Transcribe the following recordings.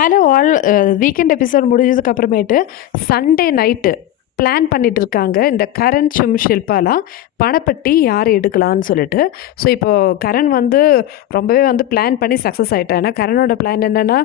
Hello all. Weekend episode முடிஞ்சதுக்கு அப்புறமேட்டு Sunday night plan பண்ணிட்டு இருக்காங்க இந்த கரண் ஷில்பாலாம் பணப்பட்டி யார் எடுக்கலான்னு சொல்லிட்டு. ஸோ இப்போது கரண் வந்து ரொம்பவே வந்து பிளான் பண்ணி சக்ஸஸ் ஆகிட்டேன். ஏன்னா கரனோட பிளான் என்னென்னா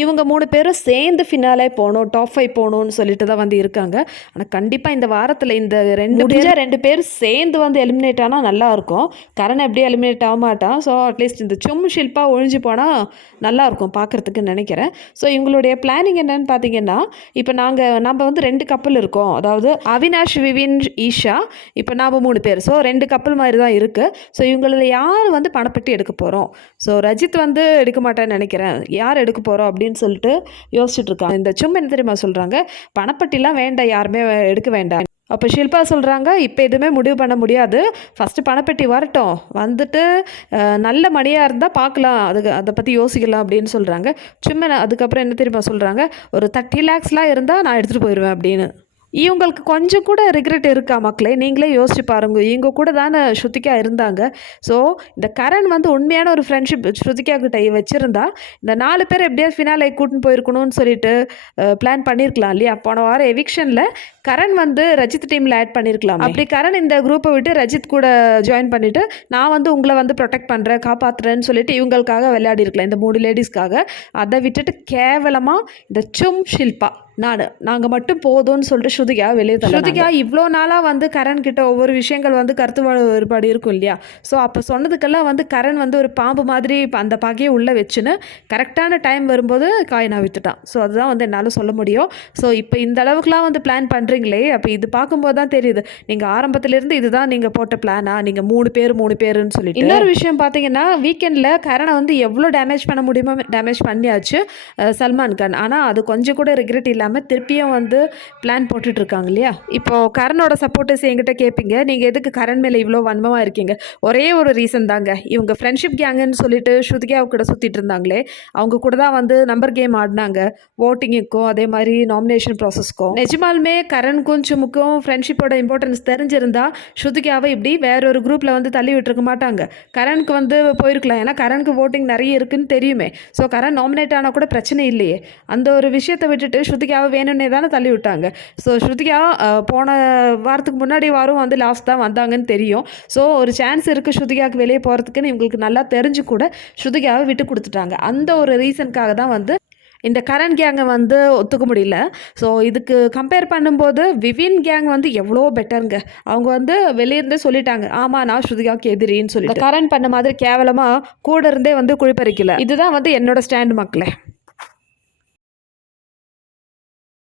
இவங்க 3 பேரும் சேர்ந்து ஃபினாலே போகணும், டாப் 5 போகணும்னு சொல்லிட்டு தான் வந்து இருக்காங்க. ஆனால் கண்டிப்பாக இந்த வாரத்தில் இந்த 2 பேர் சேர்ந்து வந்து எலிமினேட் ஆனால் நல்லாயிருக்கும். கரண் எப்படியும் எலிமினேட் ஆக மாட்டான். ஸோ அட்லீஸ்ட் இந்த ஷில்பா ஒழிஞ்சு போனால் நல்லாயிருக்கும் பார்க்குறதுக்கு நினைக்கிறேன். ஸோ இவங்களுடைய பிளானிங் என்னன்னு பார்த்தீங்கன்னா, இப்போ நம்ம வந்து 2 கப்பல் இருக்கோம். அதாவது அவினாஷ், விவின், ஈஷா. இப்போ நாம் 3 பேர். ஸோ 2 கப்பல் மாதிரி தான் இருக்குது. ஸோ இவங்களில் யார் வந்து பணப்பட்டி எடுக்க போகிறோம்? ஸோ ரஜித் வந்து எடுக்க மாட்டேன்னு நினைக்கிறேன். யார் எடுக்க போகிறோம் அப்படின்னு சொல்லிட்டு யோசிச்சுட்டு இருக்காங்க. இந்த என்ன தெரியுமா சொல்கிறாங்க, பணப்பட்டிலாம் வேண்டாம், யாருமே எடுக்க வேண்டாம். அப்போ ஷில்பா சொல்கிறாங்க, இப்போ எதுவுமே முடிவு பண்ண முடியாது, ஃபஸ்ட்டு பணப்பட்டி வரட்டும், வந்துட்டு நல்ல மணியாக இருந்தால் பார்க்கலாம், அதை பற்றி யோசிக்கலாம் அப்படின்னு சொல்கிறாங்க. அதுக்கப்புறம் என்ன தெரியுமா சொல்கிறாங்க, ஒரு 30 lakhsலாம் இருந்தால் நான் எடுத்துகிட்டு போயிடுவேன் அப்படின்னு. இவங்களுக்கு கொஞ்சம் கூட ரிக்ரெட் இருக்கா மக்களே? நீங்களே யோசிச்சு பாருங்க. இவங்க கூட தானே ஸ்ருதிகா இருந்தாங்க. ஸோ இந்த கரண் வந்து உண்மையான ஒரு ஃப்ரெண்ட்ஷிப் ஸ்ருதிகா கிட்ட வச்சுருந்தா இந்த 4 பேர் எப்படியாவது ஃபினாலே கூட்டின்னு போயிருக்கணும்னு சொல்லிட்டு பிளான் பண்ணியிருக்கலாம் இல்லையா? போன வாரம் எவிக்ஷனில் கரண் வந்து ரஜித் டீமில் ஆட் பண்ணியிருக்கலாம். அப்படி கரண் இந்த குரூப்பை விட்டு ரஜித் கூட ஜாயின் பண்ணிவிட்டு நான் வந்து உங்களை வந்து ப்ரொடெக்ட் பண்ணுறேன், காப்பாற்றுறேன்னு சொல்லிட்டு இவங்களுக்காக விளையாடி இருக்கலாம், இந்த 3 லேடிஸ்க்காக. அதை விட்டுட்டு கேவலமாக இந்த ஷில்பா நாங்கள் மட்டும் போதும்னு சொல்லிட்டு ஸ்ருதிகா வெளியே ஸ்ருதிகா இவ்வளோ நாளாக வந்து கரண் கிட்ட ஒவ்வொரு விஷயங்கள் வந்து கருத்து வேறுபாடு இருக்கும் இல்லையா? ஸோ அப்போ சொன்னதுக்கெல்லாம் வந்து கரண் வந்து ஒரு பாம்பு மாதிரி அந்த பாகையை உள்ளே வச்சுன்னு கரெக்டான டைம் வரும்போது காயினா வித்துட்டான். ஸோ அதுதான் வந்து என்னால் சொல்ல முடியும். ஸோ இப்போ இந்த அளவுக்குலாம் வந்து பிளான் பண்ணுறீங்களே, அப்போ இது பார்க்கும்போது தான் தெரியுது நீங்கள் ஆரம்பத்திலேருந்து இதுதான் நீங்கள் போட்ட பிளானா, நீங்கள் 3 பேருன்னு சொல்லிட்டு. இன்னொரு விஷயம் பார்த்தீங்கன்னா, வீக்கெண்டில் கரணை வந்து எவ்வளோ டேமேஜ் பண்ண முடியுமோ டேமேஜ் பண்ணியாச்சு சல்மான் கான். ஆனால் அது கொஞ்சம் கூட ரிக்ரெட் இல்லாமல் திருப்பியும் வந்து பிளான் போட்டுட்ருக்காங்க இல்லையா? இப்போது கரனோட சப்போர்ட்டர்ஸ் என்கிட்ட கேட்பீங்க, நீங்கள் எதுக்கு கரண் மேலே இவ்வளோ வன்மமாக இருக்கீங்க? ஒரே ஒரு ரீசன் தாங்க, இவங்க ஃப்ரெண்ட்ஷிப் கேங்குன்னு சொல்லிட்டு ஸ்ருதிகாவை கூட சுற்றிட்டு இருந்தாங்களே, அவங்க கூட தான் வந்து நம்பர் கேம் ஆடினாங்க, ஓட்டிங்குக்கும் அதே மாதிரி நாமினேஷன் ப்ராசஸ்க்கும். நிஜமாலுமே கரனுக்கும் சுமுக்கும் ஃப்ரெண்ட்ஷிப்போட இம்பார்ட்டன்ஸ் தெரிஞ்சிருந்தா ஸ்ருதிகாவை இப்படி வேற ஒரு குரூப்பில் வந்து தள்ளி விட்டுருக்க மாட்டாங்க. கரனுக்கு வந்து போயிருக்கலாம், ஏன்னா கரனுக்கு ஓட்டிங் நிறைய இருக்குன்னு தெரியுமே. ஸோ கரண் நாமினேட் ஆனால் கூட பிரச்சனை இல்லையே. அந்த ஒரு விஷயத்தை விட்டுட்டு ஸ்ருதிகா வேணும்னே தானே தள்ளி விட்டாங்க. ஸோ ஸ்ருதிகா போன வாரத்துக்கு முன்னாடி வாரம் வந்து லாஸ்ட் தான் வந்தாங்கன்னு தெரியும். ஸோ ஒரு சான்ஸ் இருக்குது ஸ்ருதிகாவுக்கு வெளியே போகிறதுக்குன்னு இவங்களுக்கு நல்லா தெரிஞ்சு கூட ஸ்ருதிகாவை விட்டு கொடுத்துட்டாங்க. அந்த ஒரு ரீசனுக்காக தான் வந்து இந்த கரண் கேங்கை வந்து ஒத்துக்க முடியல. ஸோ இதுக்கு கம்பேர் பண்ணும்போது விவின் கேங் வந்து எவ்வளோ பெட்டருங்க. அவங்க வந்து வெளியிருந்தே சொல்லிட்டாங்க, ஆமாம் நான் ஸ்ருதிகாவுக்கு எதிரின்னு சொல்லிட்டு. கரண் பண்ண மாதிரி கேவலமாக கூட இருந்தே வந்து குழிப்பறிக்கல. இதுதான் வந்து என்னோட ஸ்டாண்ட் மக்களே.